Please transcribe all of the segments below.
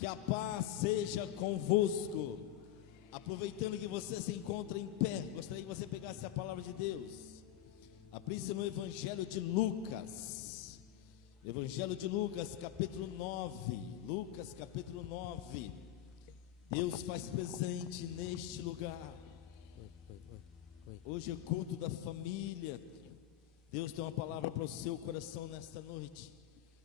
Que a paz seja convosco. Aproveitando que você se encontra em pé, gostaria que você pegasse a palavra de Deus, abrisse no Evangelho de Lucas. Evangelho de Lucas, capítulo 9. Lucas, capítulo 9. Deus faz presente neste lugar. Hoje é culto da família. Deus tem uma palavra para o seu coração nesta noite,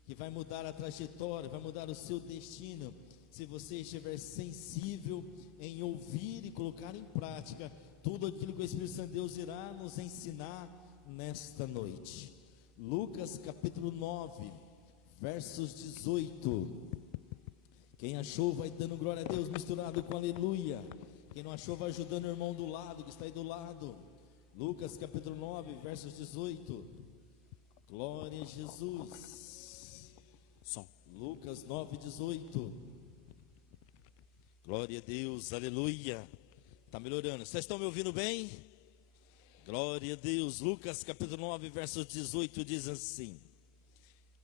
que vai mudar a trajetória, vai mudar o seu destino, se você estiver sensível em ouvir e colocar em prática tudo aquilo que o Espírito Santo de Deus irá nos ensinar nesta noite. Lucas capítulo 9, versos 18. Quem achou vai dando glória a Deus misturado com aleluia. Quem não achou vai ajudando o irmão do lado, que está aí do lado. Lucas capítulo 9, versos 18. Glória a Jesus. Som. Lucas 9, 18. Glória a Deus, aleluia. Está melhorando, vocês estão me ouvindo bem? Glória a Deus. Lucas capítulo 9, verso 18 diz assim: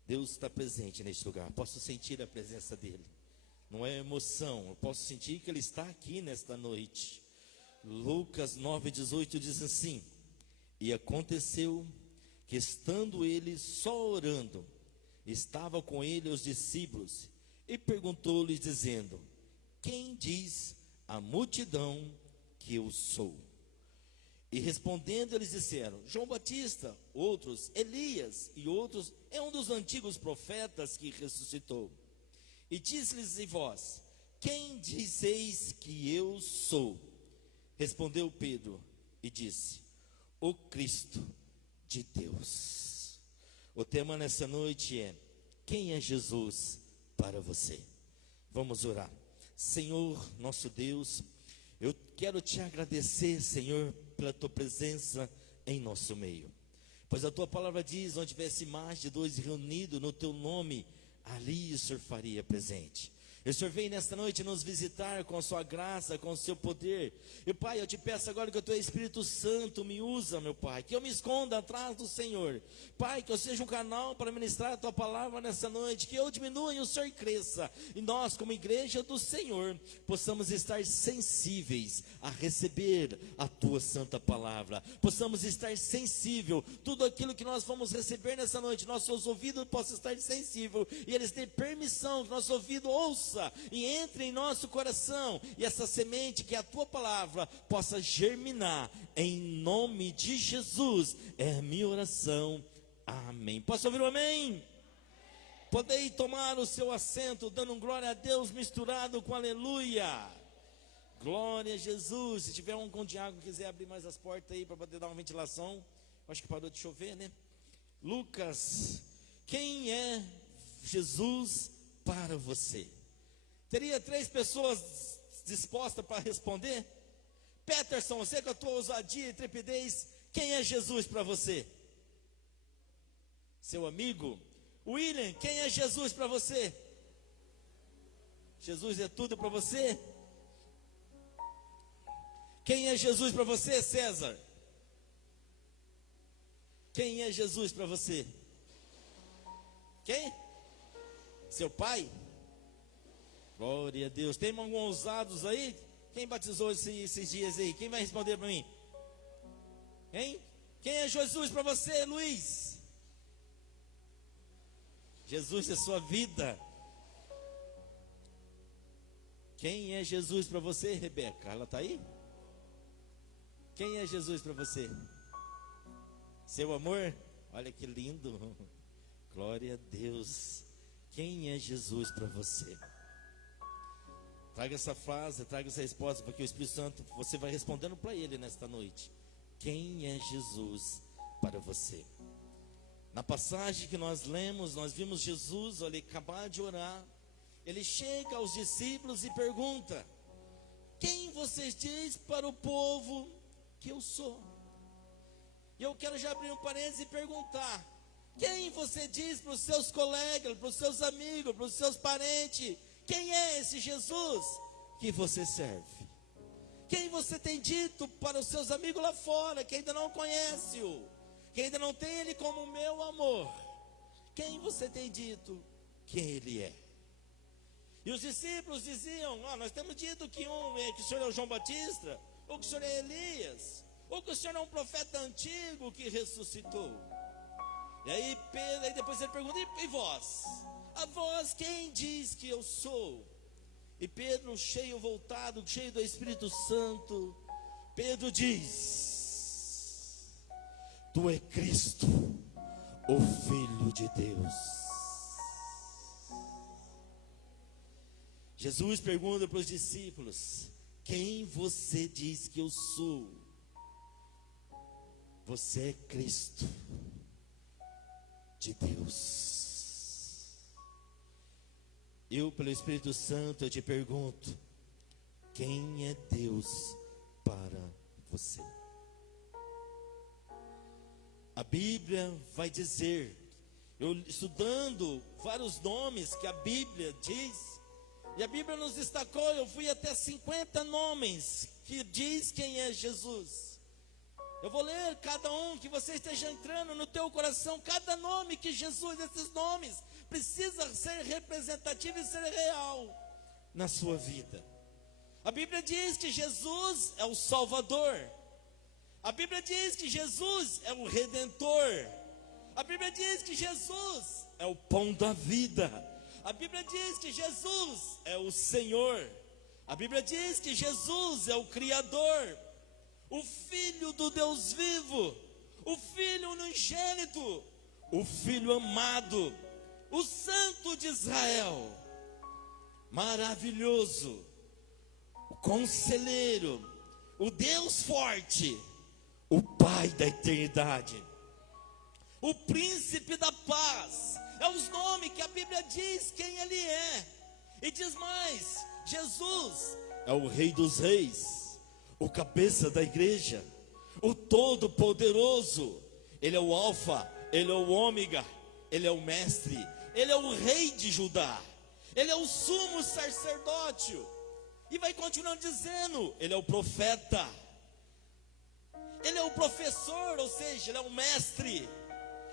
Deus está presente neste lugar, posso sentir a presença dEle. Não é emoção, eu posso sentir que Ele está aqui nesta noite. Lucas 9, 18 diz assim: E aconteceu que, estando ele só orando, estava com ele os discípulos, e perguntou-lhes dizendo: Quem diz a multidão que eu sou? E respondendo eles disseram: João Batista, outros Elias, e outros é um dos antigos profetas que ressuscitou. E disse-lhes: E vós, quem dizeis que eu sou? Respondeu Pedro e disse: O Cristo de Deus. O tema nessa noite é: quem é Jesus para você? Vamos orar. Senhor, nosso Deus, eu quero te agradecer, Senhor, pela tua presença em nosso meio. Pois a tua palavra diz: onde tivesse mais de dois reunidos no teu nome, ali o Senhor faria presente. O Senhor vem nesta noite nos visitar com a sua graça, com o seu poder. E Pai, eu te peço agora que o teu Espírito Santo me usa, meu Pai, que eu me esconda atrás do Senhor. Pai, que eu seja um canal para ministrar a tua palavra nessa noite, que eu diminua e o Senhor cresça. E nós, como igreja do Senhor, possamos estar sensíveis a receber a tua santa palavra. Possamos estar sensível, tudo aquilo que nós vamos receber nessa noite, nossos ouvidos possam estar sensíveis, e eles têm permissão que nosso ouvido ouça e entre em nosso coração, e essa semente que é a tua palavra possa germinar em nome de Jesus. É a minha oração, amém. Posso ouvir um amém? Podei tomar o seu assento, dando glória a Deus misturado com aleluia. Glória a Jesus. Se tiver um com Tiago que quiser abrir mais as portas aí para poder dar uma ventilação. Acho que parou de chover, né? Lucas, quem é Jesus para você? Teria 3 pessoas dispostas para responder? Peterson, você com a tua ousadia e trepidez, quem é Jesus para você? Seu amigo? William, quem é Jesus para você? Jesus é tudo para você? Quem é Jesus para você, César? Quem é Jesus para você? Quem? Seu pai? Glória a Deus. Tem alguns ousados aí? Quem batizou esses dias aí? Quem vai responder para mim? Quem? Quem é Jesus para você, Luiz? Jesus é sua vida. Quem é Jesus para você, Rebeca? Ela está aí? Quem é Jesus para você? Seu amor? Olha que lindo. Glória a Deus. Quem é Jesus para você? Traga essa frase, traga essa resposta, porque o Espírito Santo, você vai respondendo para ele nesta noite. Quem é Jesus para você? Na passagem que nós lemos, nós vimos Jesus, olha, acabar de orar. Ele chega aos discípulos e pergunta: quem vocês dizem para o povo que eu sou? E eu quero já abrir um parênteses e perguntar: quem você diz para os seus colegas, para os seus amigos, para os seus parentes? Quem é esse Jesus que você serve? Quem você tem dito para os seus amigos lá fora, que ainda não conhece-o, que ainda não tem ele como meu amor? Quem você tem dito que ele é? E os discípulos diziam: nós temos dito que o Senhor é o João Batista, ou que o Senhor é Elias, ou que o Senhor é um profeta antigo que ressuscitou. E aí depois ele pergunta: e vós? A vós quem diz que eu sou? E Pedro, cheio do Espírito Santo, Pedro diz: tu é Cristo, o Filho de Deus. Jesus pergunta para os discípulos: quem você diz que eu sou? Você é Cristo de Deus. Eu, pelo Espírito Santo, eu te pergunto: quem é Deus para você? A Bíblia vai dizer, eu estudando vários nomes que a Bíblia diz, e a Bíblia nos destacou, eu fui até 50 nomes que diz quem é Jesus. Eu vou ler cada um, que você esteja entrando no teu coração, cada nome que Jesus, esses nomes, precisa ser representativo e ser real na sua vida. A Bíblia diz que Jesus é o Salvador. A Bíblia diz que Jesus é o Redentor. A Bíblia diz que Jesus é o pão da vida. A Bíblia diz que Jesus é o Senhor. A Bíblia diz que Jesus é o Criador, o Filho do Deus vivo, o Filho unigênito, o Filho amado, o Santo de Israel, maravilhoso, o Conselheiro, o Deus forte, o Pai da eternidade, o Príncipe da paz. É os nomes que a Bíblia diz quem Ele é. E diz mais: Jesus é o Rei dos Reis, o cabeça da igreja, o Todo-Poderoso. Ele é o Alfa, Ele é o Ômega, Ele é o Mestre, Ele é o Rei de Judá, Ele é o sumo sacerdote. E vai continuando dizendo: Ele é o profeta, Ele é o professor, ou seja, Ele é o mestre,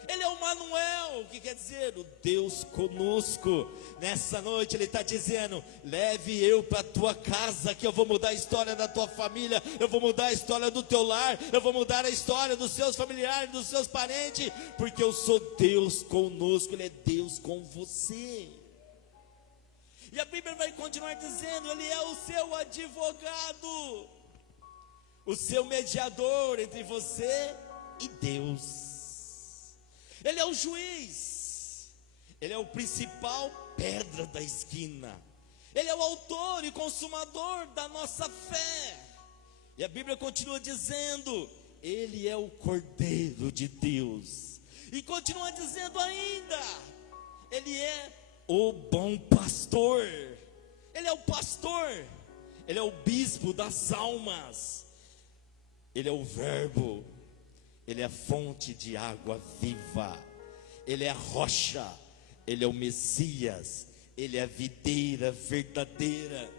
Ele é o Manuel, que quer dizer o Deus conosco. Nessa noite Ele está dizendo: leve eu para a tua casa, que eu vou mudar a história da tua família, eu vou mudar a história do teu lar, eu vou mudar a história dos seus familiares, dos seus parentes, porque eu sou Deus conosco, Ele é Deus com você. E a Bíblia vai continuar dizendo: Ele é o seu advogado, o seu mediador entre você e Deus. Ele é o juiz, Ele é o principal pedra da esquina, Ele é o autor e consumador da nossa fé. E a Bíblia continua dizendo: Ele é o Cordeiro de Deus. E continua dizendo ainda: Ele é o bom pastor. Ele é o pastor, Ele é o bispo das almas, Ele é o verbo, Ele é a fonte de água viva, Ele é a rocha, Ele é o Messias, Ele é a videira verdadeira,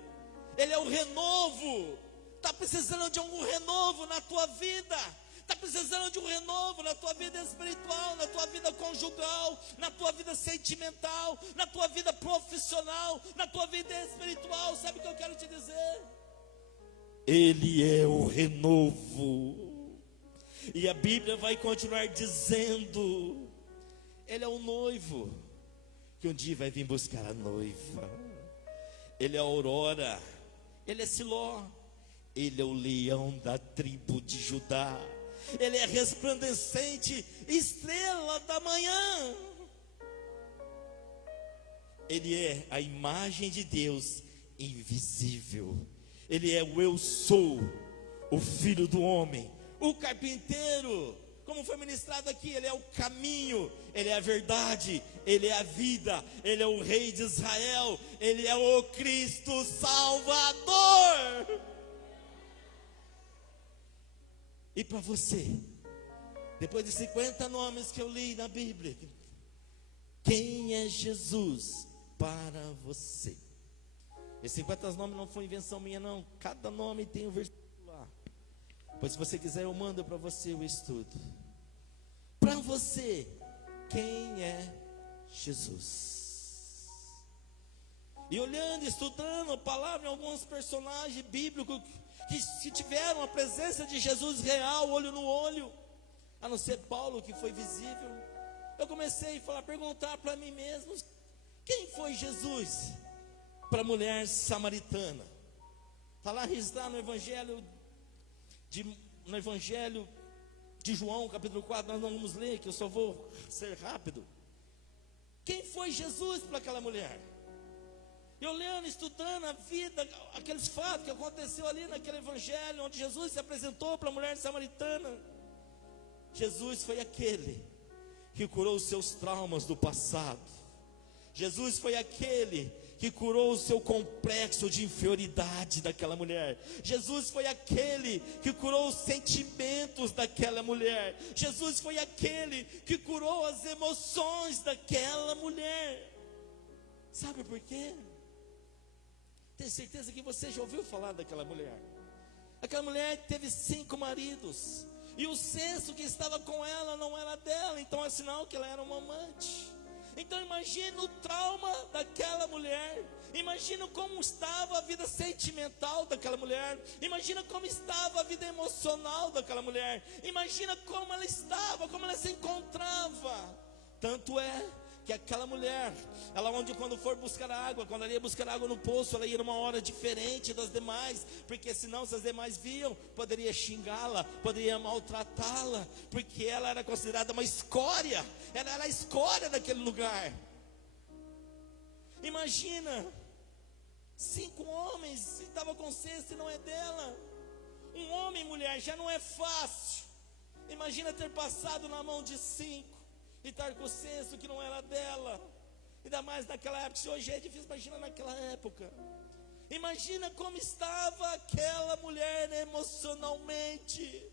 Ele é o renovo. Está precisando de algum renovo na tua vida? Está precisando de um renovo na tua vida espiritual, na tua vida conjugal, na tua vida sentimental, na tua vida profissional, na tua vida espiritual? Sabe o que eu quero te dizer? Ele é o renovo. E a Bíblia vai continuar dizendo: Ele é o noivo, que um dia vai vir buscar a noiva. Ele é a aurora, Ele é Siló, Ele é o leão da tribo de Judá, Ele é a resplandecente estrela da manhã. Ele é a imagem de Deus invisível. Ele é o eu sou, o Filho do homem, o carpinteiro, como foi ministrado aqui. Ele é o caminho, Ele é a verdade, Ele é a vida, Ele é o Rei de Israel, Ele é o Cristo Salvador. E para você, depois de 50 nomes que eu li na Bíblia, quem é Jesus para você? Esses 50 nomes não foi invenção minha não, cada nome tem um versículo lá. Pois se você quiser eu mando para você o estudo. Para você, quem é Jesus? e olhando, estudando a palavra em alguns personagens bíblicos que tiveram a presença de Jesus real, olho no olho, a não ser Paulo, que foi visível, eu comecei a perguntar para mim mesmo: quem foi Jesus para a mulher samaritana? Está lá registrado no Evangelho de João, capítulo 4, nós não vamos ler, que eu só vou ser rápido. Quem foi Jesus para aquela mulher? Eu lendo, estudando a vida, aqueles fatos que aconteceu ali naquele evangelho, onde Jesus se apresentou para a mulher samaritana. Jesus foi aquele que curou os seus traumas do passado. Jesus foi aquele que curou o seu complexo de inferioridade daquela mulher. Jesus foi aquele que curou os sentimentos daquela mulher. Jesus foi aquele que curou as emoções daquela mulher. Sabe por quê? Tenho certeza que você já ouviu falar daquela mulher. Aquela mulher teve 5 maridos, e o 6º que estava com ela não era dela, então é sinal que ela era uma amante. Então imagina o trauma daquela mulher. Imagina como estava a vida sentimental daquela mulher. Imagina como estava a vida emocional daquela mulher. Imagina como ela estava, como ela se encontrava. Tanto é que aquela mulher, ela onde quando for buscar água, quando ela ia buscar água no poço, ela ia numa hora diferente das demais, porque senão se as demais viam, poderia xingá-la, poderia maltratá-la, porque ela era considerada uma escória, ela era a escória daquele lugar. Imagina, 5 homens, estava com 6 e não é dela. Um homem e mulher já não é fácil. Imagina ter passado na mão de 5 e estar com o 6º que não era dela. Ainda mais naquela época. Se hoje é difícil, imagina naquela época. Imagina como estava aquela mulher emocionalmente.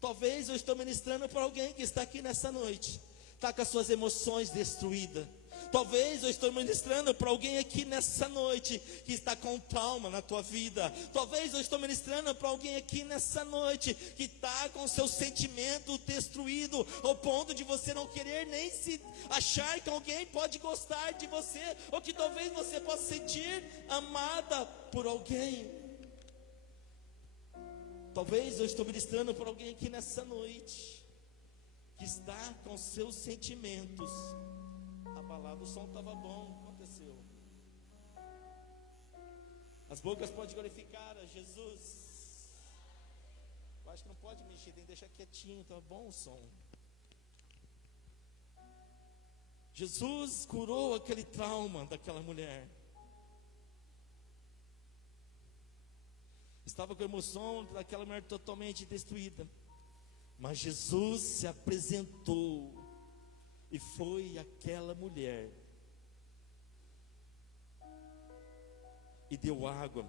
Talvez eu estou ministrando para alguém que está aqui nessa noite, está com as suas emoções destruídas. Talvez eu estou ministrando para alguém aqui nessa noite que está com trauma na tua vida. Talvez eu estou ministrando para alguém aqui nessa noite que está com seu sentimento destruído, ao ponto de você não querer nem se achar que alguém pode gostar de você, ou que talvez você possa sentir amada por alguém. Talvez eu estou ministrando para alguém aqui nessa noite que está com seus sentimentos abalado. O som estava bom, o que aconteceu? As bocas podem glorificar a Jesus. Eu acho que não pode mexer, tem que deixar quietinho, tá bom o som. Jesus curou aquele trauma daquela mulher. Estava com a emoção daquela mulher totalmente destruída, mas Jesus se apresentou. E foi aquela mulher e deu água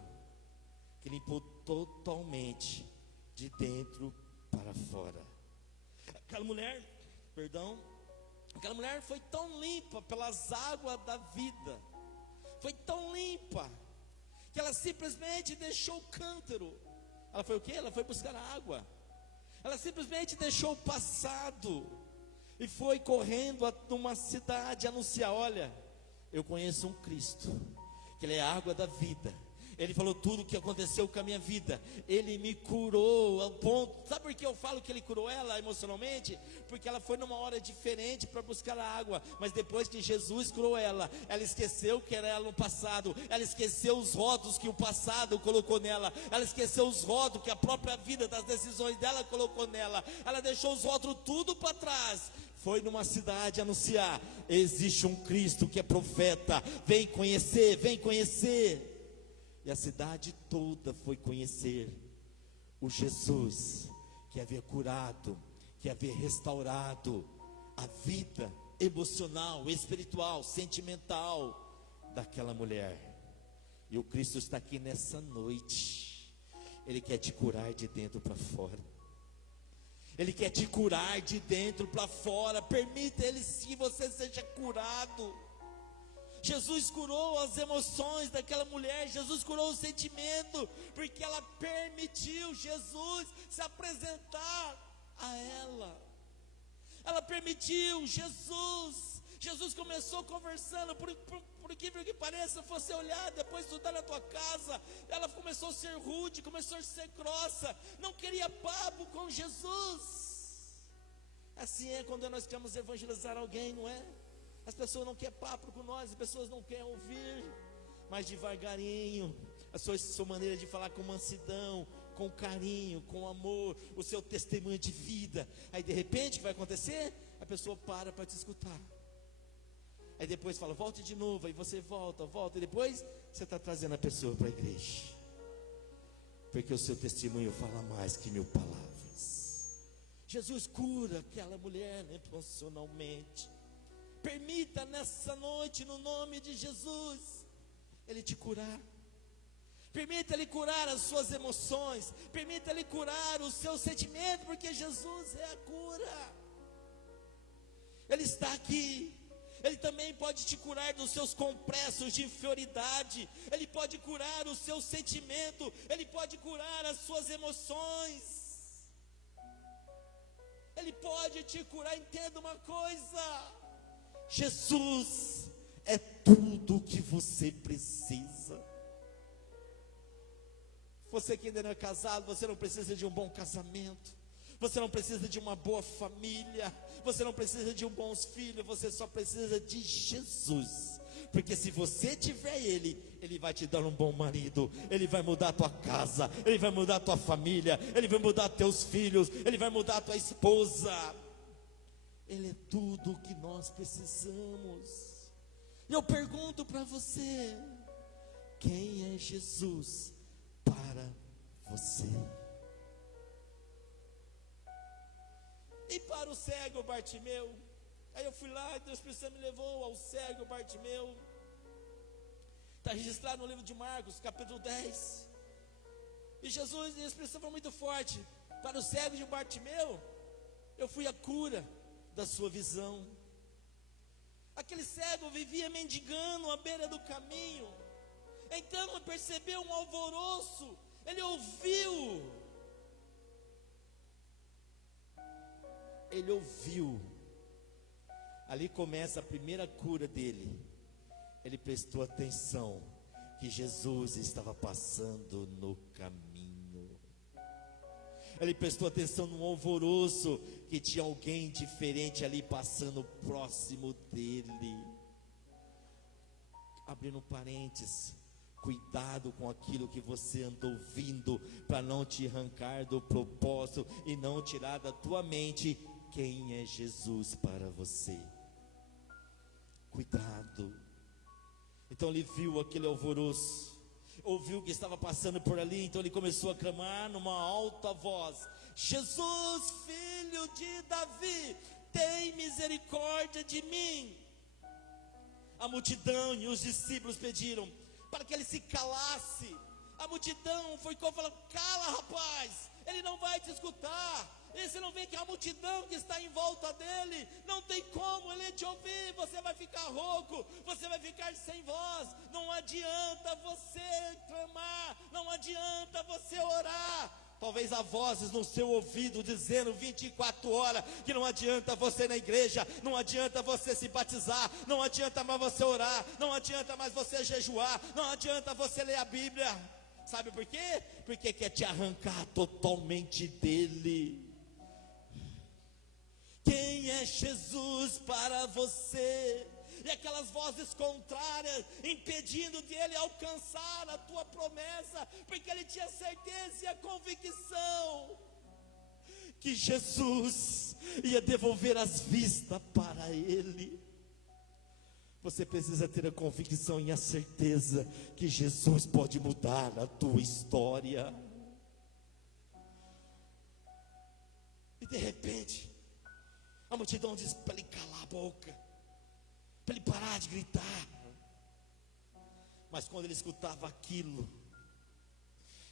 que limpou totalmente de dentro para fora. Aquela mulher foi tão limpa pelas águas da vida, foi tão limpa que ela simplesmente deixou o cântaro. Ela foi o quê? Ela foi buscar água. Ela simplesmente deixou o passado e foi correndo a uma cidade anunciar: olha, eu conheço um Cristo, que Ele é a água da vida. Ele falou tudo o que aconteceu com a minha vida. Ele me curou ao ponto. Sabe por que eu falo que Ele curou ela emocionalmente? Porque ela foi numa hora diferente para buscar a água. Mas depois que Jesus curou ela, ela esqueceu que era ela no passado. Ela esqueceu os rótulos que o passado colocou nela. Ela esqueceu os rótulos que a própria vida, das decisões dela, colocou nela. Ela deixou os rótulos tudo para trás. Foi numa cidade anunciar: existe um Cristo que é profeta. Vem conhecer, vem conhecer. E a cidade toda foi conhecer o Jesus que havia curado, que havia restaurado a vida emocional, espiritual, sentimental daquela mulher. E o Cristo está aqui nessa noite. Ele quer te curar de dentro para fora. Ele quer te curar de dentro para fora. Permita Ele que você seja curado. Jesus curou as emoções daquela mulher. Jesus curou o sentimento, porque ela permitiu Jesus se apresentar a ela. Ela permitiu Jesus. Jesus começou conversando. Por por incrível que pareça, você olhar, depois estudar na tua casa, ela começou a ser rude, começou a ser grossa, não queria papo com Jesus. Assim é quando nós queremos evangelizar alguém, não é? As pessoas não querem papo com nós, as pessoas não querem ouvir, mas devagarinho, a sua maneira de falar com mansidão, com carinho, com amor, o seu testemunho de vida. Aí de repente o que vai acontecer? A pessoa para te escutar. Aí depois fala, volte de novo. Aí você volta, e depois você está trazendo a pessoa para a igreja, porque o seu testemunho fala mais que 1000 palavras. Jesus cura aquela mulher emocionalmente. Permita nessa noite, no nome de Jesus, Ele te curar. Permita Ele curar as suas emoções, permita Ele curar o seu sentimento, porque Jesus é a cura. Ele está aqui. Ele também pode te curar dos seus complexos de inferioridade. Ele pode curar o seu sentimento. Ele pode curar as suas emoções. Ele pode te curar. Entenda uma coisa: Jesus é tudo o que você precisa. Você que ainda não é casado, você não precisa de um bom casamento, você não precisa de uma boa família, você não precisa de bons filhos, você só precisa de Jesus. Porque se você tiver Ele, Ele vai te dar um bom marido, Ele vai mudar a tua casa, Ele vai mudar a tua família, Ele vai mudar teus filhos, Ele vai mudar a tua esposa. Ele é tudo o que nós precisamos. E eu pergunto para você: quem é Jesus para você? E para o cego Bartimeu, aí eu fui lá, Deus me levou ao cego Bartimeu. Está registrado no livro de Marcos, capítulo 10. E Jesus, a expressão foi muito forte. Para o cego de Bartimeu, eu fui a cura da sua visão. Aquele cego vivia mendigando à beira do caminho. Então ele percebeu um alvoroço, ele ouviu. Ali começa a primeira cura dele. Ele prestou atenção que Jesus estava passando no caminho. Ele prestou atenção no alvoroço, que tinha alguém diferente ali passando próximo dele. Abrindo parênteses, cuidado com aquilo que você anda ouvindo, para não te arrancar do propósito e não tirar da tua mente quem é Jesus para você. Cuidado. Então ele viu aquele alvoroço, ouviu que estava passando por ali, então ele começou a clamar numa alta voz: Jesus, filho de Davi, tem misericórdia de mim. A multidão e os discípulos pediram para que ele se calasse. A multidão foi como falando: cala, rapaz, ele não vai te escutar. E você não vê que a multidão que está em volta dele, não tem como ele te ouvir. Você vai ficar rouco, você vai ficar sem voz. Não adianta você clamar, não adianta você orar. Talvez há vozes no seu ouvido dizendo 24 horas que não adianta você ir na igreja, não adianta você se batizar, não adianta mais você orar, não adianta mais você jejuar, não adianta você ler a Bíblia. Sabe por quê? Porque quer te arrancar totalmente dele. Quem é Jesus para você? E aquelas vozes contrárias impedindo de ele alcançar a tua promessa, porque ele tinha certeza e a convicção que Jesus ia devolver as vistas para ele. Você precisa ter a convicção e a certeza que Jesus pode mudar a tua história. E de repente a multidão diz para ele calar a boca, para ele parar de gritar. Mas quando ele escutava aquilo,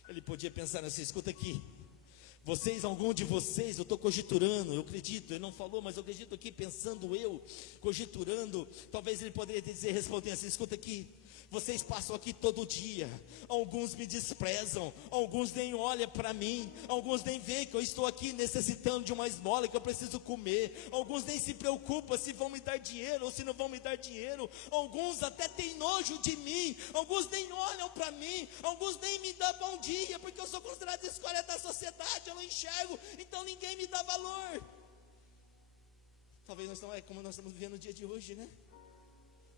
ele podia pensar assim: escuta aqui, algum de vocês, eu estou conjecturando, eu acredito, ele não falou, mas eu acredito aqui, pensando eu, conjecturando, talvez ele poderia responder assim: escuta aqui, Vocês passam aqui todo dia, alguns me desprezam, alguns nem olham para mim, alguns nem veem que eu estou aqui necessitando de uma esmola, que eu preciso comer, alguns nem se preocupam se vão me dar dinheiro ou se não vão me dar dinheiro, alguns até têm nojo de mim, alguns nem olham para mim, alguns nem me dão bom dia, porque eu sou considerado escória da sociedade, eu não enxergo, então ninguém me dá valor. Talvez como nós estamos vivendo no dia de hoje, né?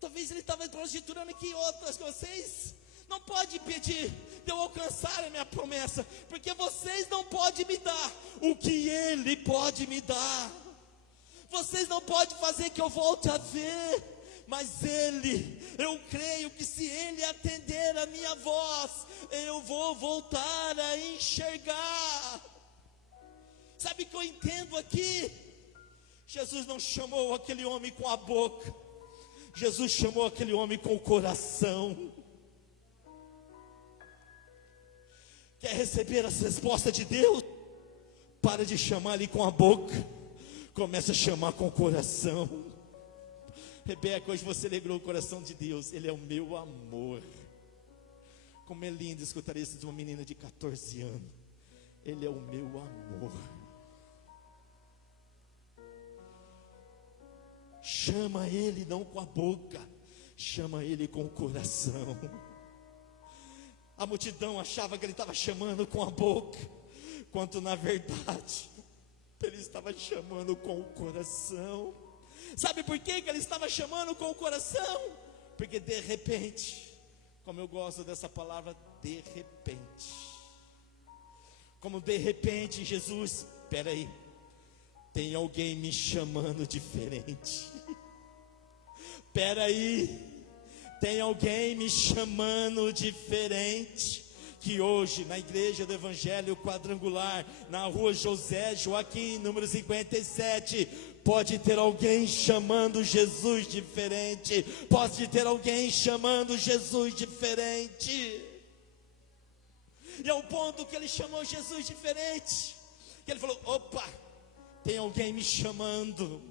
Talvez ele estava conjecturando aqui outras que vocês não podem impedir de eu alcançar a minha promessa, porque vocês não podem me dar o que ele pode me dar. Vocês não podem fazer que eu volte a ver, mas eu creio que se ele atender a minha voz, eu vou voltar a enxergar. Sabe o que eu entendo aqui? Jesus não chamou aquele homem com a boca, Jesus chamou aquele homem com o coração. Quer receber as respostas de Deus? Para de chamar ele com a boca, começa a chamar com o coração. Rebeca, hoje você alegrou o coração de Deus. Ele é o meu amor. Como é lindo escutar isso de uma menina de 14 anos. Ele é o meu amor. Chama ele não com a boca, chama ele com o coração. A multidão achava que ele estava chamando com a boca, quanto na verdade ele estava chamando com o coração. Sabe por que ele estava chamando com o coração? Porque de repente, como eu gosto dessa palavra, de repente, como de repente Jesus, espera aí, tem alguém me chamando diferente. Espera aí, tem alguém me chamando diferente. Que hoje na igreja do Evangelho Quadrangular, na rua José Joaquim, número 57, pode ter alguém chamando Jesus diferente. Pode ter alguém chamando Jesus diferente. E ao ponto que ele chamou Jesus diferente, que ele falou: opa, tem alguém me chamando,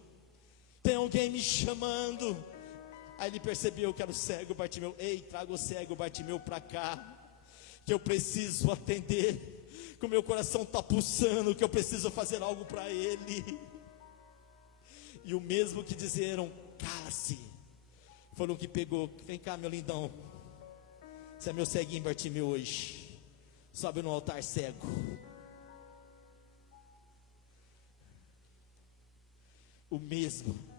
tem alguém me chamando. Aí ele percebeu que era o cego Bartimeu. Ei, traga o cego Bartimeu para cá, que eu preciso atender, que o meu coração está pulsando, que eu preciso fazer algo para ele. E o mesmo que disseram, cala-se, foram que pegou, vem cá meu lindão, você é meu ceguinho Bartimeu hoje, sobe no altar cego. O mesmo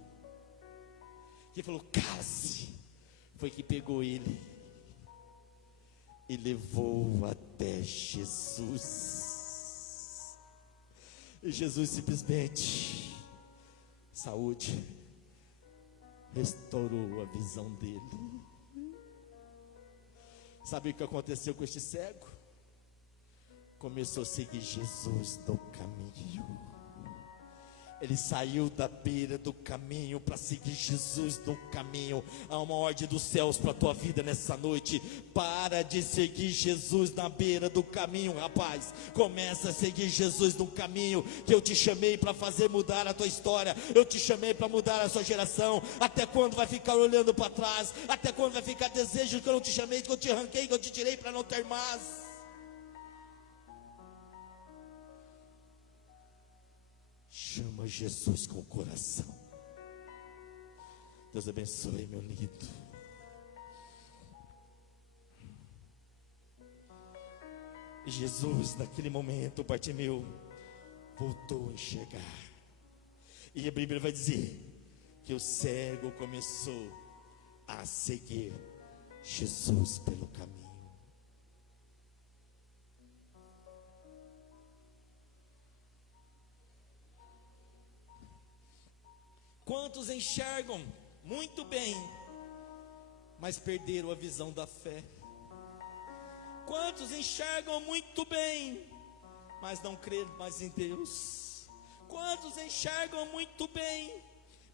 que falou, cala-se, foi que pegou ele e levou até Jesus. E Jesus simplesmente, saúde, restaurou a visão dele. Sabe o que aconteceu com este cego? Começou a seguir Jesus no caminho. Ele saiu da beira do caminho para seguir Jesus no caminho. Há uma ordem dos céus para a tua vida nessa noite. Para de seguir Jesus na beira do caminho, rapaz. Começa a seguir Jesus no caminho, que eu te chamei para fazer mudar a tua história. Eu te chamei para mudar a sua geração. Até quando vai ficar olhando para trás? Até quando vai ficar desejo que eu não te chamei, que eu te arranquei, que eu te tirei para não ter mais? Chama Jesus com o coração. Deus abençoe, meu lindo. E Jesus, naquele momento, Bartimeu voltou a enxergar. E a Bíblia vai dizer que o cego começou a seguir Jesus pelo caminho. Quantos enxergam muito bem, mas perderam a visão da fé? Quantos enxergam muito bem, mas não creem mais em Deus? Quantos enxergam muito bem,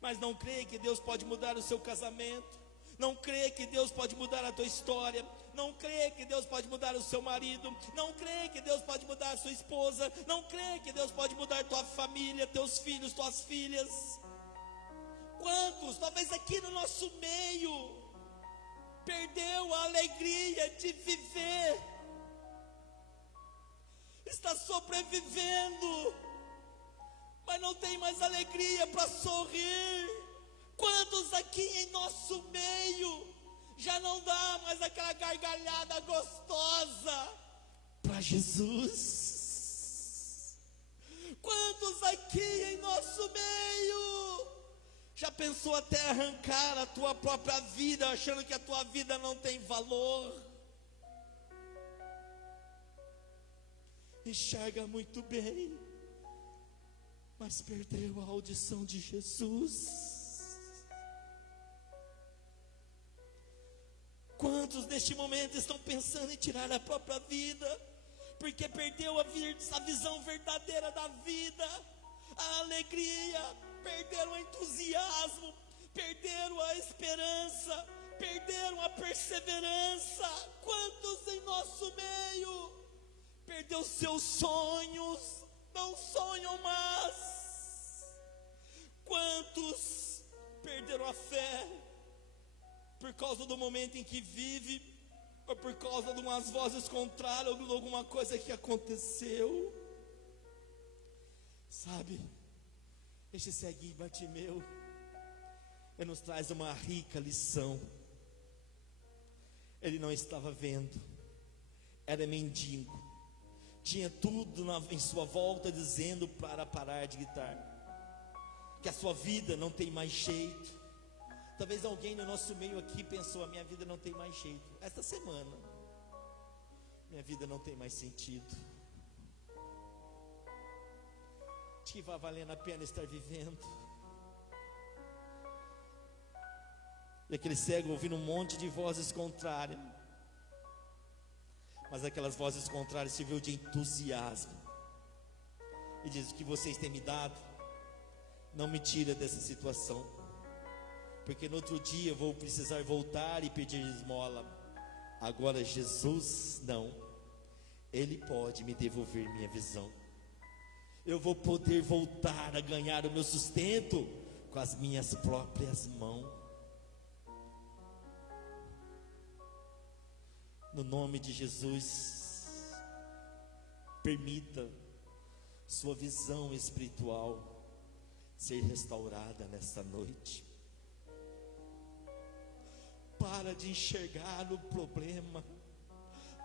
mas não creem que Deus pode mudar o seu casamento? Não crê que Deus pode mudar a tua história? Não crê que Deus pode mudar o seu marido? Não crê que Deus pode mudar a sua esposa? Não crê que Deus pode mudar tua família, teus filhos, tuas filhas? Quantos, talvez aqui no nosso meio, perdeu a alegria de viver, está sobrevivendo, mas não tem mais alegria para sorrir. Quantos aqui em nosso meio já não dá mais aquela gargalhada gostosa para Jesus? Quantos aqui em nosso meio já pensou até arrancar a tua própria vida, achando que a tua vida não tem valor? Enxerga muito bem, mas perdeu a audição de Jesus. Quantos neste momento estão pensando em tirar a própria vida, porque perdeu a visão verdadeira da vida, a alegria, perderam o entusiasmo, perderam a esperança, perderam a perseverança? Quantos em nosso meio perdeu seus sonhos, não sonham mais? Quantos perderam a fé por causa do momento em que vive, ou por causa de umas vozes contrárias, ou de alguma coisa que aconteceu? Sabe, este cego Bartimeu, ele nos traz uma rica lição. Ele não estava vendo, era mendigo, tinha tudo em sua volta dizendo para parar de gritar, que a sua vida não tem mais jeito. Talvez alguém no nosso meio aqui pensou: a minha vida não tem mais jeito. Esta semana, minha vida não tem mais sentido. De que vai valendo a pena estar vivendo? E aquele cego ouvindo um monte de vozes contrárias, mas aquelas vozes contrárias serviu de entusiasmo, e diz: o que vocês têm me dado não me tira dessa situação, porque no outro dia eu vou precisar voltar e pedir esmola. Agora Jesus não, Ele pode me devolver minha visão. Eu vou poder voltar a ganhar o meu sustento com as minhas próprias mãos. No nome de Jesus, permita sua visão espiritual ser restaurada nesta noite. Para de enxergar o problema,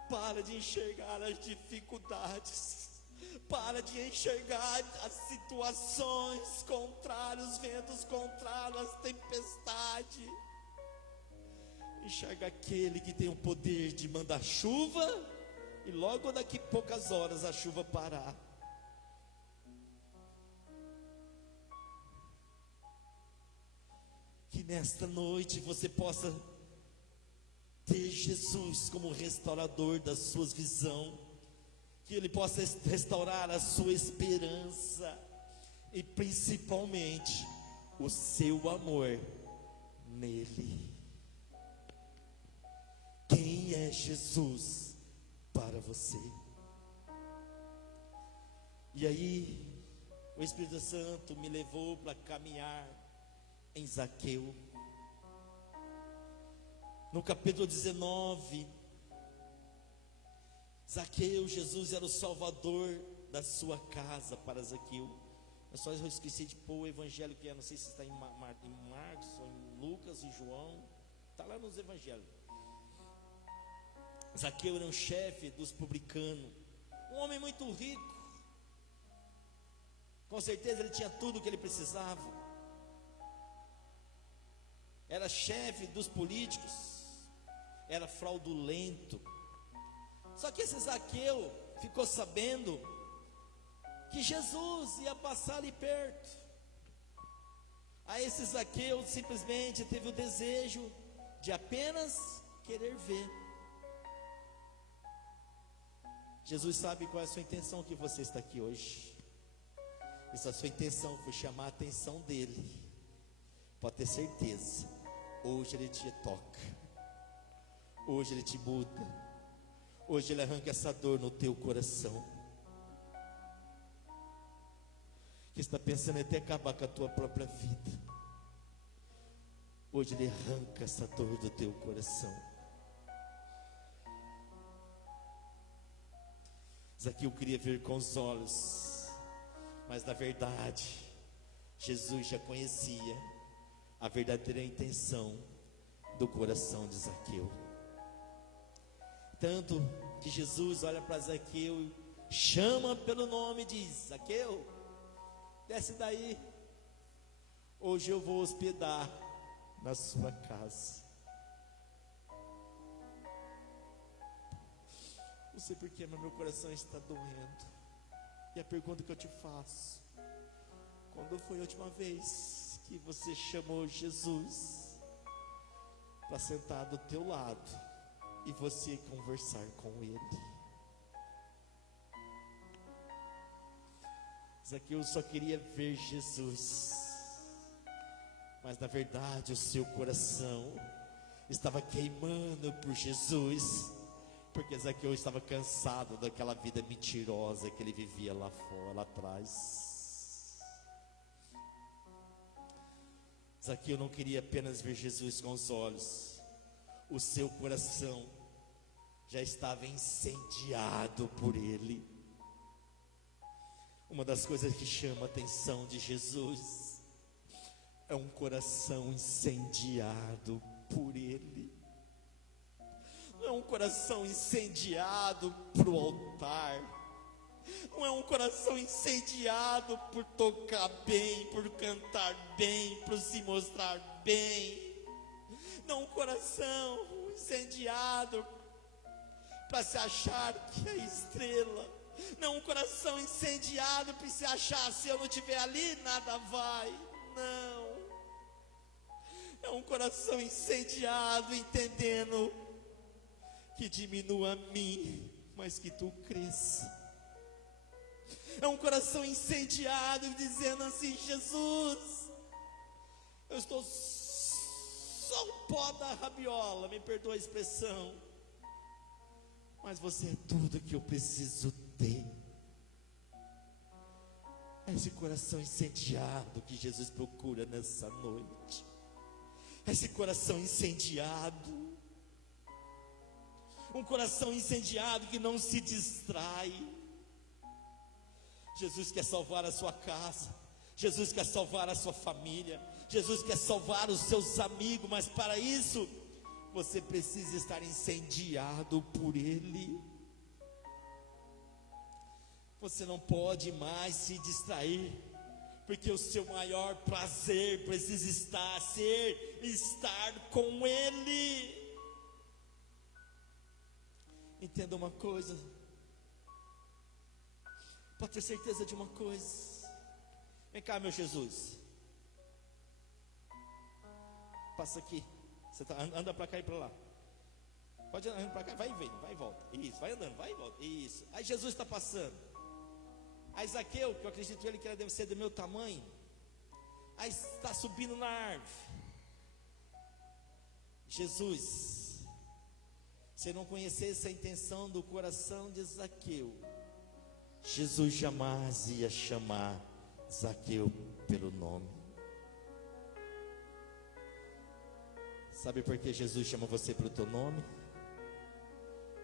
para de enxergar as dificuldades, para de enxergar as situações contrárias, os ventos contrários, as tempestades. Enxerga aquele que tem o poder de mandar chuva e logo daqui poucas horas a chuva parar. Que nesta noite você possa ter Jesus como restaurador das suas visões, que Ele possa restaurar a sua esperança e principalmente o seu amor nele. Quem é Jesus para você? E aí o Espírito Santo me levou para caminhar em Zaqueu. No capítulo 19, Zaqueu, Jesus era o salvador da sua casa para Zaqueu. Eu só esqueci de pôr o evangelho que é, não sei se está em Marcos ou em Lucas e João, está lá nos evangelhos. Zaqueu era um chefe dos publicanos, um homem muito rico, com certeza ele tinha tudo o que ele precisava, era chefe dos políticos, era fraudulento. Só que esse Zaqueu ficou sabendo que Jesus ia passar ali perto. Aí esse Zaqueu simplesmente teve o desejo de apenas querer ver. Jesus sabe qual é a sua intenção que você está aqui hoje. E se a sua intenção foi chamar a atenção dele, pode ter certeza, hoje ele te toca, hoje ele te muda, hoje ele arranca essa dor no teu coração, que está pensando em até acabar com a tua própria vida. Hoje ele arranca essa dor do teu coração. Zaqueu queria ver com os olhos, mas na verdade, Jesus já conhecia a verdadeira intenção do coração de Zaqueu. Tanto que Jesus olha para Zaqueu, chama pelo nome e diz: Zaqueu, desce daí, hoje eu vou hospedar na sua casa. Não sei porquê, mas meu coração está doendo. E a pergunta que eu te faço: quando foi a última vez que você chamou Jesus para sentar do teu lado e você conversar com Ele? Zaqueu só queria ver Jesus, mas na verdade o seu coração estava queimando por Jesus, porque Zaqueu estava cansado daquela vida mentirosa que ele vivia lá fora, lá atrás. Zaqueu não queria apenas ver Jesus com os olhos, o seu coração já estava incendiado por Ele. Uma das coisas que chama a atenção de Jesus é um coração incendiado por Ele. Não é um coração incendiado para o altar, não é um coração incendiado por tocar bem, por cantar bem, por se mostrar bem. Não é um coração incendiado para se achar que é estrela. Não é um coração incendiado para se achar: se eu não estiver ali, nada vai. Não. É um coração incendiado, entendendo que diminua a mim, mas que tu cresça. É um coração incendiado, dizendo assim: Jesus, eu estou só um pó da rabiola, me perdoa a expressão, mas você é tudo que eu preciso ter. É esse coração incendiado que Jesus procura nessa noite. É esse coração incendiado. Um coração incendiado que não se distrai. Jesus quer salvar a sua casa, Jesus quer salvar a sua família, Jesus quer salvar os seus amigos, mas para isso você precisa estar incendiado por Ele. Você não pode mais se distrair, porque o seu maior prazer precisa estar com Ele. Entenda uma coisa, pode ter certeza de uma coisa. Vem cá, meu Jesus, passa aqui. Você anda para cá e para lá. Pode andar para cá, vai e vem, vai e volta. Isso, vai andando, vai e volta. Isso. Aí Jesus está passando. Aí Zaqueu, que eu acredito ele que ele deve ser do meu tamanho, aí está subindo na árvore. Jesus, se não conhecesse a intenção do coração de Zaqueu, Jesus jamais ia chamar Zaqueu pelo nome. Sabe por que Jesus chama você pelo teu nome?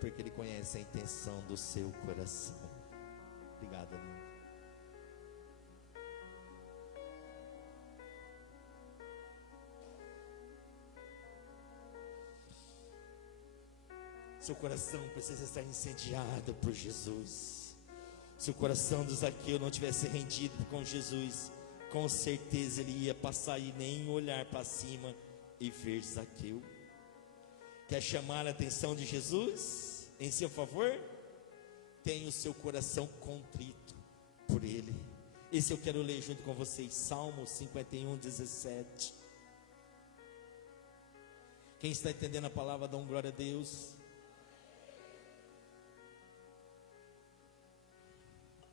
Porque Ele conhece a intenção do seu coração. Obrigado, amigo. Seu coração precisa estar incendiado por Jesus. Se o coração do Zaqueu não tivesse rendido com Jesus, com certeza ele ia passar e nem olhar para cima e ver Zaqueu. Quer chamar a atenção de Jesus em seu favor? Tenha o seu coração contrito por Ele. Esse eu quero ler junto com vocês, Salmo 51, 17. Quem está entendendo a palavra, dá um glória a Deus.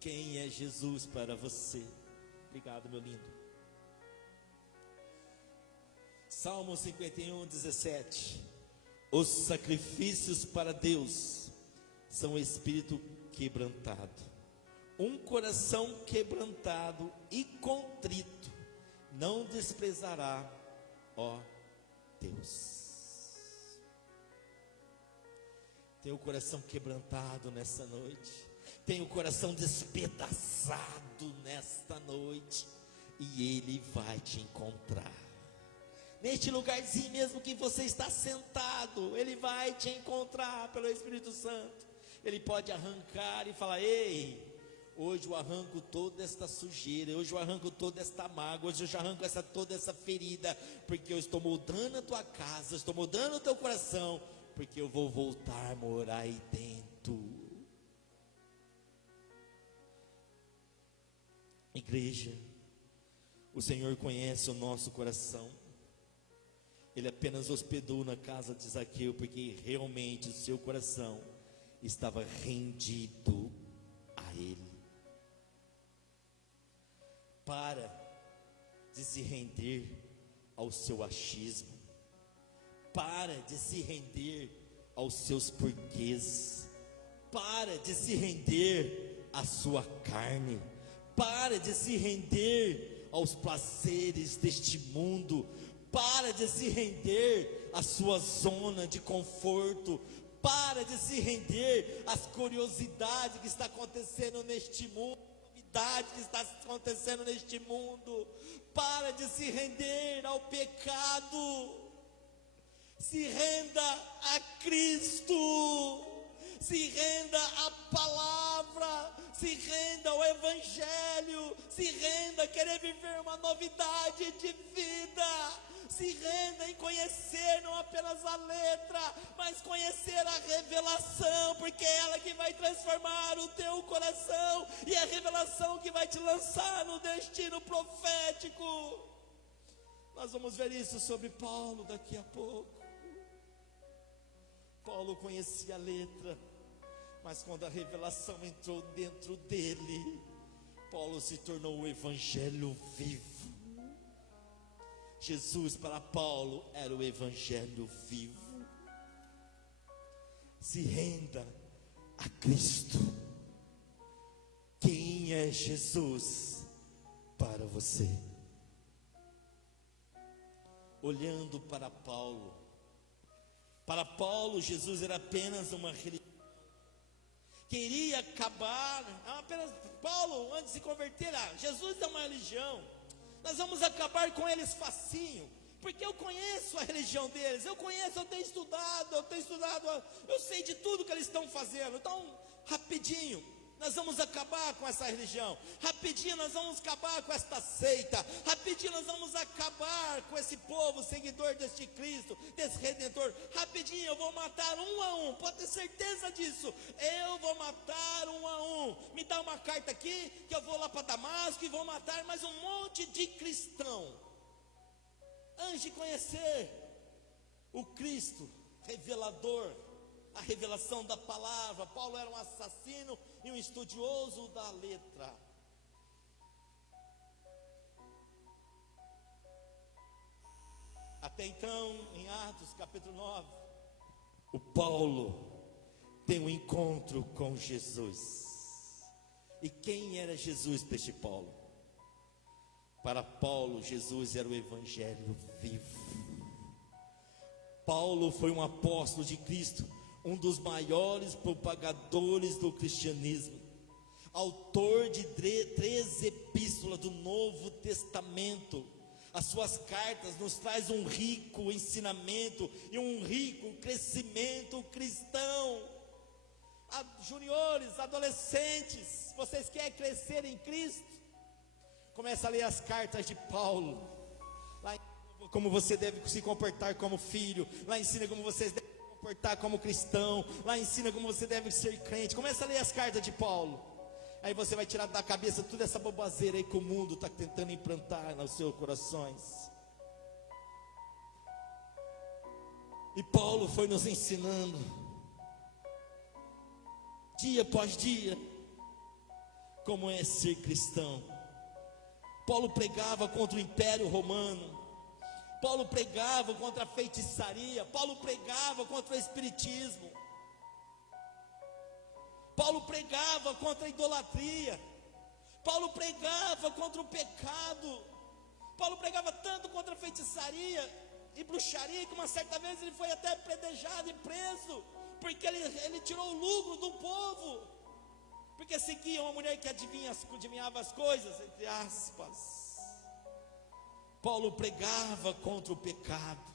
Quem é Jesus para você? Obrigado, meu lindo. Salmo 51, 17. Os sacrifícios para Deus são espírito quebrantado, um coração quebrantado e contrito não desprezará, ó Deus. Tem o coração quebrantado nessa noite. tem o coração despedaçado nesta noite, e Ele vai te encontrar. Neste lugarzinho mesmo que você está sentado, Ele vai te encontrar pelo Espírito Santo. Ele pode arrancar e falar: ei, hoje eu arranco toda esta sujeira, hoje eu arranco toda esta mágoa, hoje eu arranco toda essa ferida, porque eu estou moldando a tua casa, eu estou moldando o teu coração, porque eu vou voltar a morar aí dentro. Igreja, o Senhor conhece o nosso coração. Ele apenas hospedou na casa de Zaqueu, porque realmente o seu coração estava rendido a Ele. Para de se render ao seu achismo, para de se render aos seus porquês, para de se render à sua carne, para de se render aos prazeres deste mundo, para de se render à sua zona de conforto, para de se render às curiosidades que está acontecendo neste mundo, novidade que está acontecendo neste mundo, para de se render ao pecado, se renda a Cristo, se renda à palavra, se renda ao Evangelho, se renda a querer viver uma novidade de vida, se renda em conhecer não apenas a letra, mas conhecer a revelação, porque é ela que vai transformar o teu coração, e é a revelação que vai te lançar no destino profético. Nós vamos ver isso sobre Paulo daqui a pouco. Paulo conhecia a letra, mas quando a revelação entrou dentro dele, Paulo se tornou o Evangelho vivo. Jesus para Paulo era o Evangelho vivo. Se renda a Cristo. Quem é Jesus para você? Olhando para Paulo, Jesus era apenas uma religião. Queria acabar, apenas Paulo, antes de se converter, Jesus é uma religião, nós vamos acabar com eles facinho, porque eu conheço a religião deles, eu tenho estudado, eu sei de tudo que eles estão fazendo, então rapidinho nós vamos acabar com essa religião, rapidinho nós vamos acabar com esta seita, rapidinho nós vamos acabar com esse povo seguidor deste Cristo, desse Redentor, rapidinho eu vou matar um a um, pode ter certeza disso, eu vou matar um a um, me dá uma carta aqui, que eu vou lá para Damasco e vou matar mais um monte de cristão, antes de conhecer o Cristo revelador, a revelação da palavra. Paulo era um assassino e um estudioso da letra. Até então, em Atos capítulo 9, o Paulo tem um encontro com Jesus. E quem era Jesus para este Paulo? Para Paulo, Jesus era o Evangelho vivo. Paulo foi um apóstolo de Cristo, um dos maiores propagadores do cristianismo, autor de 13 epístolas do Novo Testamento. As suas cartas nos traz um rico ensinamento e um rico crescimento cristão. Juniores, adolescentes, vocês querem crescer em Cristo? Começa a ler as cartas de Paulo. Lá ensina como você deve se comportar como filho, lá ensina como vocês devem comportar como cristão, lá ensina como você deve ser crente. Começa a ler as cartas de Paulo, aí você vai tirar da cabeça toda essa bobazeira aí que o mundo está tentando implantar nos seus corações. E Paulo foi nos ensinando, dia após dia, como é ser cristão. Paulo pregava contra o Império Romano, Paulo pregava contra a feitiçaria, Paulo pregava contra o espiritismo, Paulo pregava contra a idolatria, Paulo pregava contra o pecado, Paulo pregava tanto contra a feitiçaria e bruxaria, que uma certa vez ele foi até apedrejado e preso, porque ele tirou o lucro do povo, porque seguia uma mulher que adivinhava as coisas, entre aspas. Paulo pregava contra o pecado.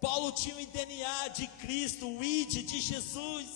Paulo tinha o DNA de Cristo, o ID de Jesus.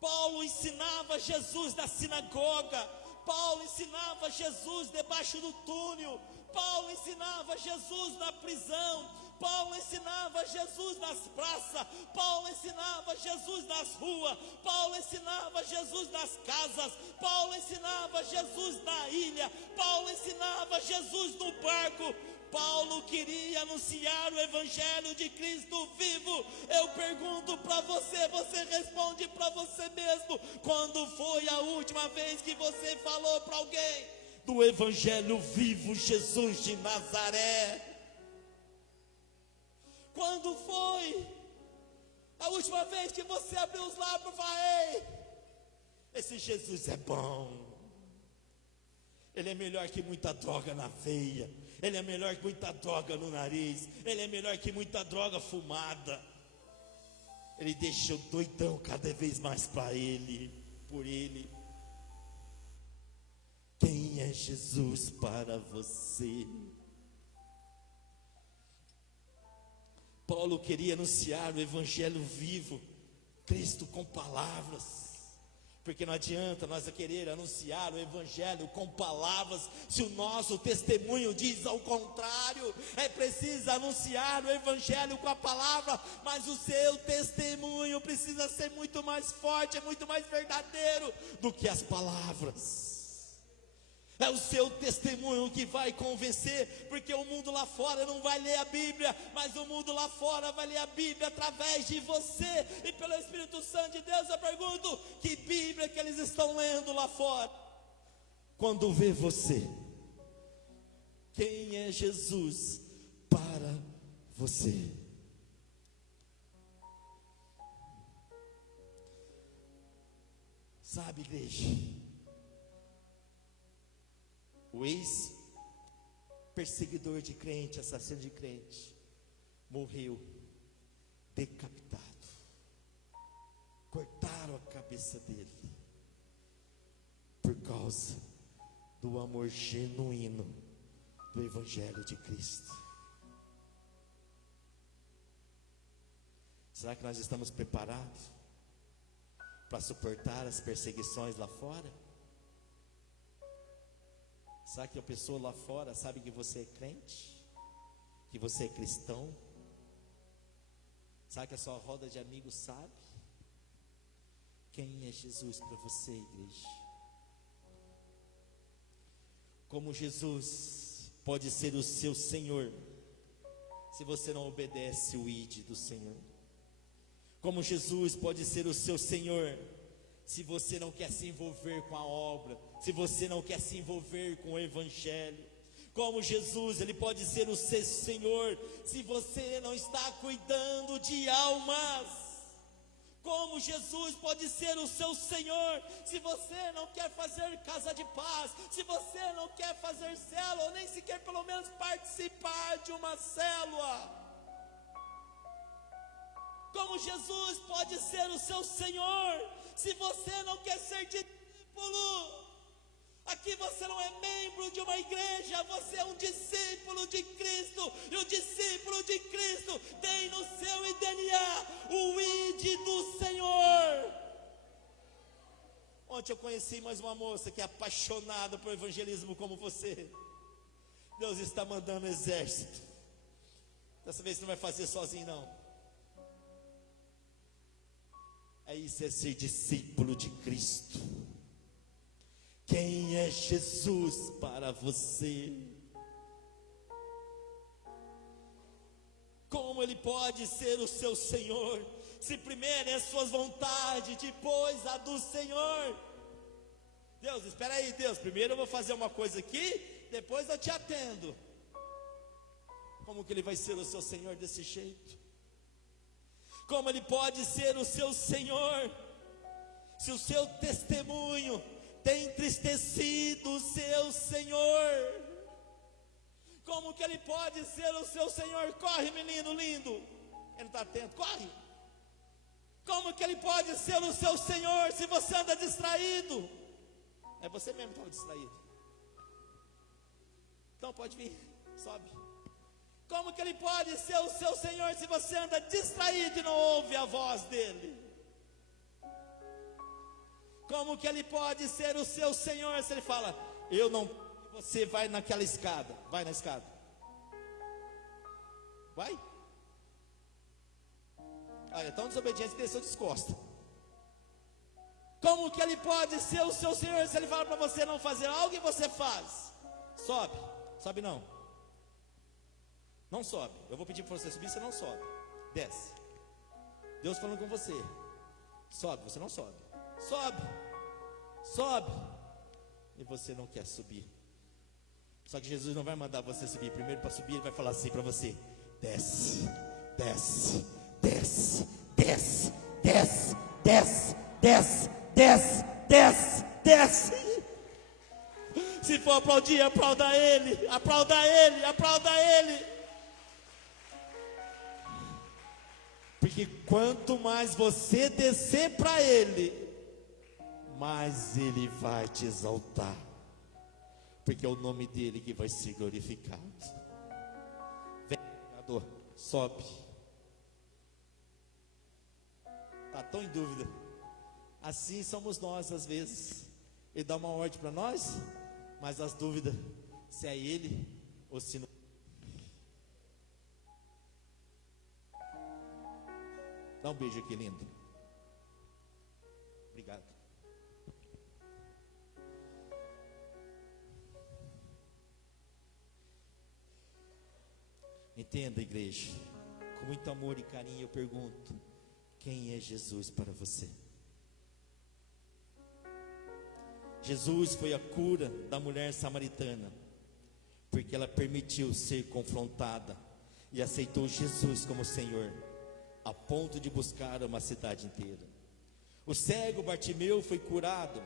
Paulo ensinava Jesus na sinagoga. Paulo ensinava Jesus debaixo do túnel. Paulo ensinava Jesus na prisão. Paulo ensinava Jesus nas praças. Paulo ensinava Jesus nas ruas. Paulo ensinava Jesus nas casas. Paulo ensinava Jesus na ilha. Paulo ensinava Jesus no barco. Paulo queria anunciar o evangelho de Cristo vivo. Eu pergunto para você, você responde para você mesmo: quando foi a última vez que você falou para alguém do evangelho vivo, Jesus de Nazaré? Quando foi a última vez que você abriu os lábios e falou: ei, esse Jesus é bom, ele é melhor que muita droga na veia, ele é melhor que muita droga no nariz, ele é melhor que muita droga fumada, ele deixa o doidão cada vez mais para ele, por ele. Quem é Jesus para você? Paulo queria anunciar o evangelho vivo, Cristo com palavras, porque não adianta nós querer anunciar o evangelho com palavras, se o nosso testemunho diz ao contrário. É preciso anunciar o evangelho com a palavra, mas o seu testemunho precisa ser muito mais forte, muito mais verdadeiro do que as palavras. É o seu testemunho que vai convencer, porque o mundo lá fora não vai ler a Bíblia, mas o mundo lá fora vai ler a Bíblia através de você, e pelo Espírito Santo de Deus. Eu pergunto: que Bíblia que eles estão lendo lá fora? Quando vê você, quem é Jesus para você? Sabe, igreja, o ex-perseguidor de crente, assassino de crente, morreu decapitado. Cortaram a cabeça dele por causa do amor genuíno do evangelho de Cristo. Será que nós estamos preparados para suportar as perseguições lá fora? Será que a pessoa lá fora sabe que você é crente? Que você é cristão? Será que a sua roda de amigos sabe? Quem é Jesus para você, igreja? Como Jesus pode ser o seu Senhor, se você não obedece o ID do Senhor? Como Jesus pode ser o seu Senhor, se você não quer se envolver com a obra, se você não quer se envolver com o evangelho? Como Jesus, ele pode ser o seu Senhor, se você não está cuidando de almas? Como Jesus pode ser o seu Senhor, se você não quer fazer casa de paz, se você não quer fazer célula, ou nem sequer pelo menos participar de uma célula? Como Jesus pode ser o seu Senhor, se você não quer ser discípulo? Aqui você não é membro de uma igreja, você é um discípulo de Cristo, e o discípulo de Cristo tem no seu DNA o ID do Senhor. Ontem eu conheci mais uma moça que é apaixonada por evangelismo como você. Deus está mandando um exército. Dessa vez você não vai fazer sozinho, não. É isso, é ser discípulo de Cristo. Quem é Jesus para você? Como ele pode ser o seu Senhor, se primeiro é as suas vontades, depois a do Senhor? Deus, espera aí, Deus, primeiro eu vou fazer uma coisa aqui, depois eu te atendo. Como que ele vai ser o seu Senhor desse jeito? Como ele pode ser o seu Senhor, se o seu testemunho tem entristecido o seu Senhor? Como que ele pode ser o seu Senhor? Corre, menino lindo, ele está atento, corre. Como que Ele pode ser o seu Senhor se você anda distraído? É você mesmo que estava distraído. Então pode vir, sobe. Como que Ele pode ser o seu Senhor se você anda distraído e não ouve a voz dEle? Como que Ele pode ser o seu Senhor se Ele fala, eu não, você vai naquela escada, vai na escada. Vai? Olha, tão desobediente que desceu descosta. Como que Ele pode ser o seu Senhor se Ele fala para você não fazer algo e você faz? Sobe, sobe não. Não sobe. Eu vou pedir para você subir, você não sobe. Desce. Deus falando com você. Sobe, você não sobe. Sobe. Sobe. E você não quer subir. Só que Jesus não vai mandar você subir. Primeiro para subir, Ele vai falar assim para você: desce, desce, desce, desce, desce, desce, desce, desce, desce, desce. Se for aplaudir, aplauda Ele, aplauda Ele, aplauda Ele. Porque quanto mais você descer para Ele, mais Ele vai te exaltar. Porque é o nome dEle que vai ser glorificado. Vem, pecador, sobe. Está tão em dúvida. Assim somos nós às vezes. Ele dá uma ordem para nós, mas as dúvidas se é Ele ou se não. Dá um beijo aqui, lindo. Obrigado. Entenda, igreja, com muito amor e carinho eu pergunto: quem é Jesus para você? Jesus foi a cura da mulher samaritana, porque ela permitiu ser confrontada e aceitou Jesus como Senhor, a ponto de buscar uma cidade inteira. O cego Bartimeu foi curado,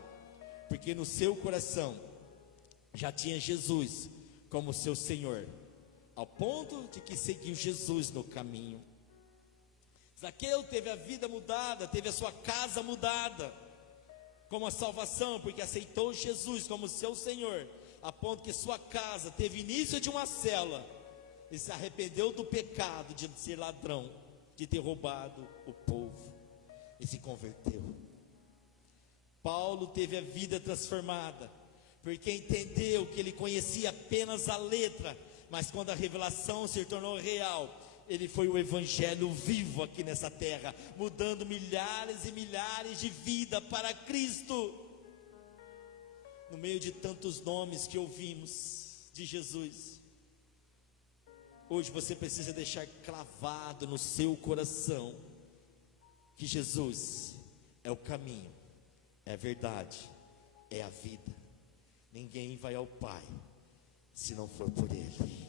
porque no seu coração já tinha Jesus como seu Senhor, ao ponto de que seguiu Jesus no caminho. Zaqueu teve a vida mudada, teve a sua casa mudada, como a salvação, porque aceitou Jesus como seu Senhor, a ponto que sua casa teve início de uma cela, e se arrependeu do pecado de ser ladrão, de ter roubado o povo, e se converteu. Paulo teve a vida transformada, porque entendeu que ele conhecia apenas a letra, mas quando a revelação se tornou real, ele foi o evangelho vivo aqui nessa terra, mudando milhares e milhares de vidas para Cristo. No meio de tantos nomes que ouvimos de Jesus, hoje você precisa deixar cravado no seu coração que Jesus é o caminho, é a verdade, é a vida. Ninguém vai ao Pai se não for por Ele.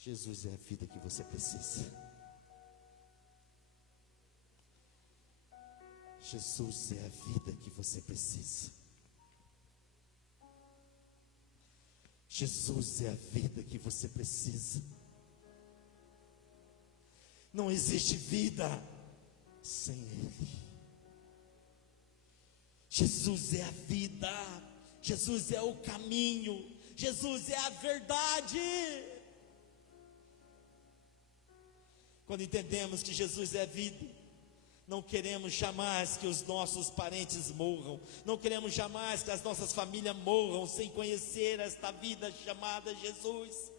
Jesus é a vida que você precisa. Jesus é a vida que você precisa. Jesus é a vida que você precisa. Não existe vida sem Ele. Jesus é a vida. Jesus é o caminho. Jesus é a verdade. Quando entendemos que Jesus é a vida, não queremos jamais que os nossos parentes morram, não queremos jamais que as nossas famílias morram sem conhecer esta vida chamada Jesus.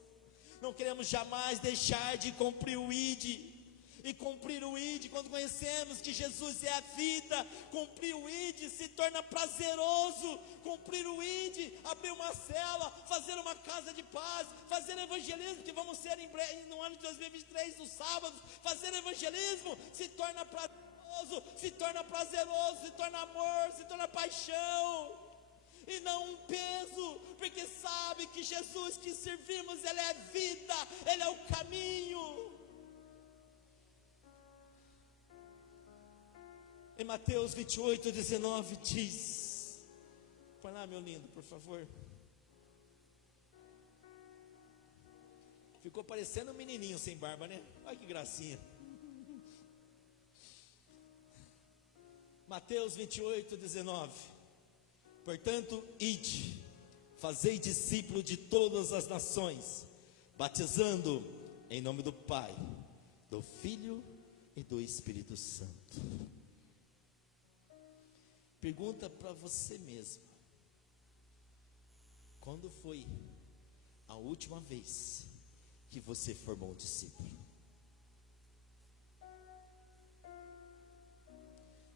Não queremos jamais deixar de cumprir o ID. E cumprir o ID, quando conhecemos que Jesus é a vida, cumprir o ID se torna prazeroso. Cumprir o ID, abrir uma cela, fazer uma casa de paz, fazer evangelismo, que vamos ser no ano de 2023, nos sábados, fazer evangelismo se torna prazeroso, se torna prazeroso, se torna amor, se torna paixão, e não um peso, porque sabe que Jesus que servimos, Ele é vida, Ele é o caminho. Em Mateus 28, 19 diz, põe lá, meu lindo, por favor. Ficou parecendo um menininho sem barba, né? Olha que gracinha. Mateus 28, 19. Portanto, ide, fazei discípulo de todas as nações, batizando em nome do Pai, do Filho e do Espírito Santo. Pergunta para você mesmo: quando foi a última vez que você formou um discípulo?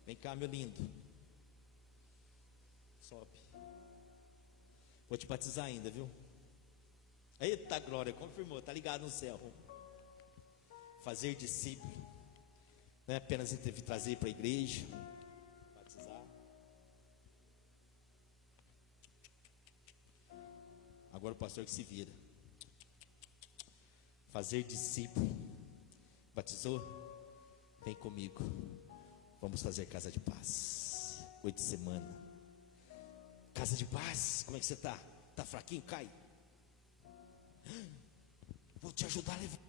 Vem cá, meu lindo. Sobe. Vou te batizar ainda, viu? Eita glória, confirmou, tá ligado no céu. Fazer discípulo não é apenas trazer para a igreja, batizar. Agora o pastor que se vira. Fazer discípulo. Batizou? Vem comigo. Vamos fazer casa de paz. 8 semanas. Casa de paz, como é que você está? Está fraquinho? Cai. Vou te ajudar a levantar.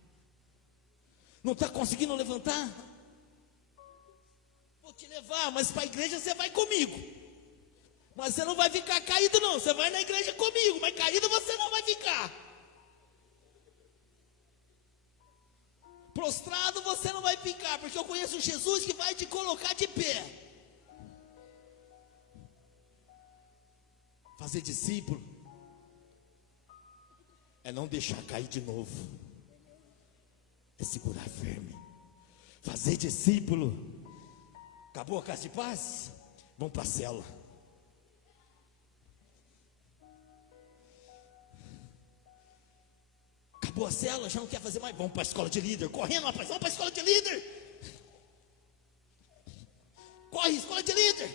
Não está conseguindo levantar? Vou te levar, mas para a igreja você vai comigo. Mas você não vai ficar caído não. Você vai na igreja comigo, mas caído você não vai ficar. Prostrado você não vai ficar, porque eu conheço Jesus que vai te colocar de pé. Fazer discípulo é não deixar cair de novo, é segurar firme. Fazer discípulo, acabou a casa de paz? Vamos para a cela. Acabou a cela, já não quer fazer mais? Vamos para a escola de líder, correndo rapaz, vamos para a escola de líder. Corre, escola de líder.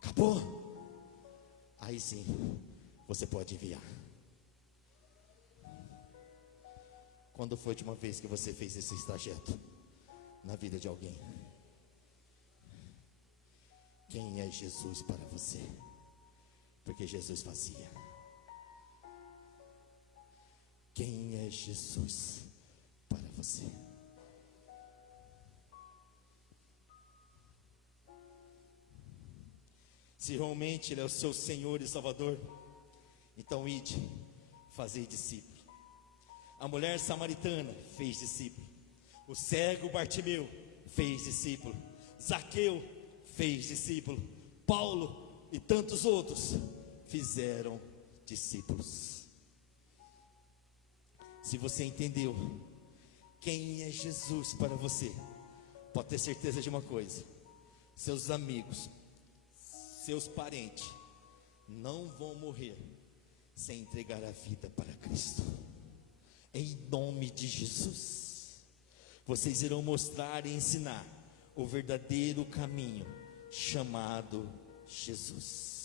Acabou. Aí sim, você pode enviar. Quando foi a última vez que você fez esse trajeto na vida de alguém? Quem é Jesus para você? Porque Jesus fazia. Quem é Jesus para você? Se realmente Ele é o seu Senhor e Salvador, então ide, fazei discípulo. A mulher samaritana fez discípulo. O cego Bartimeu fez discípulo. Zaqueu fez discípulo. Paulo e tantos outros fizeram discípulos. Se você entendeu quem é Jesus para você, pode ter certeza de uma coisa: seus amigos, seus parentes não vão morrer sem entregar a vida para Cristo. Em nome de Jesus, vocês irão mostrar e ensinar o verdadeiro caminho chamado Jesus.